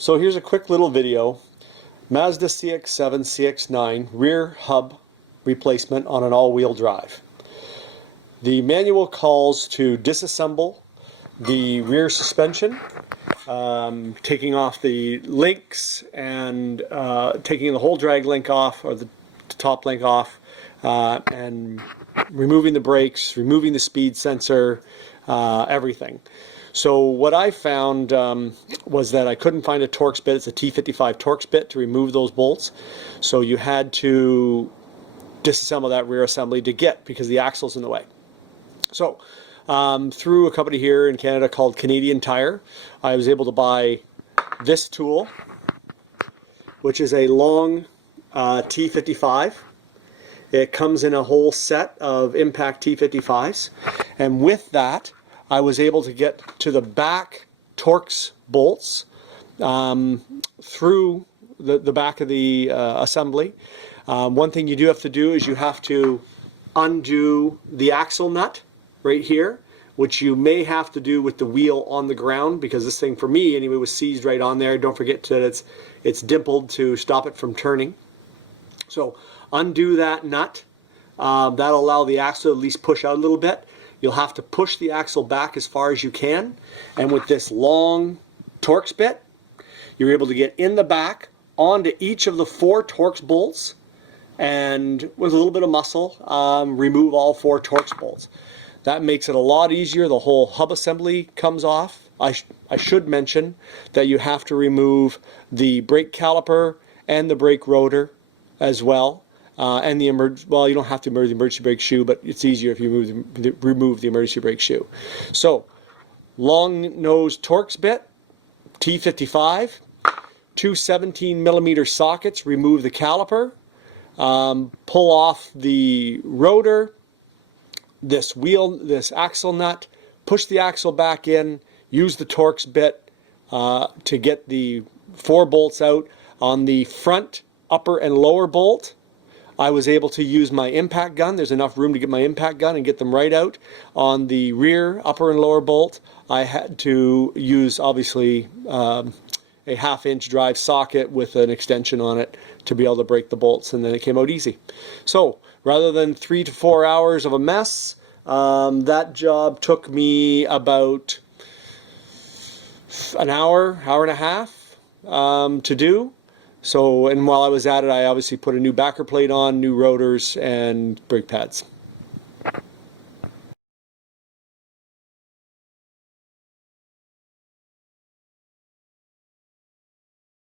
So here's a quick little video. Mazda CX7 CX9 rear hub replacement on an all-wheel drive. The manual calls to disassemble the rear suspension, taking off the links and taking the whole drag link off, or the top link off, and removing the brakes, removing the speed sensor, everything. So what I found was that I couldn't find a Torx bit. It's a T55 Torx bit to remove those bolts. So you had to disassemble that rear assembly to get, because the axle's in the way. So through a company here in Canada called Canadian Tire, I was able to buy this tool, which is a long T55. It comes in a whole set of impact T55s, and with that I was able to get to the back Torx bolts through the back of the assembly. One thing you do have to do is you have to undo the axle nut right here, which you may have to do with the wheel on the ground, because this thing, for me anyway, was seized right on there. Don't forget that it's dimpled to stop it from turning. So undo that nut. That'll allow the axle to at least push out a little bit. You'll have to push the axle back as far as you can, and with this long Torx bit, you're able to get in the back onto each of the 4 Torx bolts, and with a little bit of muscle, remove all 4 Torx bolts. That makes it a lot easier. The whole hub assembly comes off. I should mention that you have to remove the brake caliper and the brake rotor as well. And the well, you don't have to remove the emergency brake shoe, but it's easier if you remove the emergency brake shoe. So, long nose Torx bit, T55, 2 17mm sockets, remove the caliper, pull off the rotor, this axle nut, push the axle back in, use the Torx bit to get the 4 bolts out. On the front upper and lower bolt, I was able to use my impact gun. There's enough room to get my impact gun and get them right out. On the rear upper and lower bolt, I had to use, obviously, a 1/2-inch drive socket with an extension on it to be able to break the bolts, and then it came out easy. So rather than 3 to 4 hours of a mess, that job took me about an hour and a half to do. So, and while I was at it, I obviously put a new backer plate on, new rotors, and brake pads.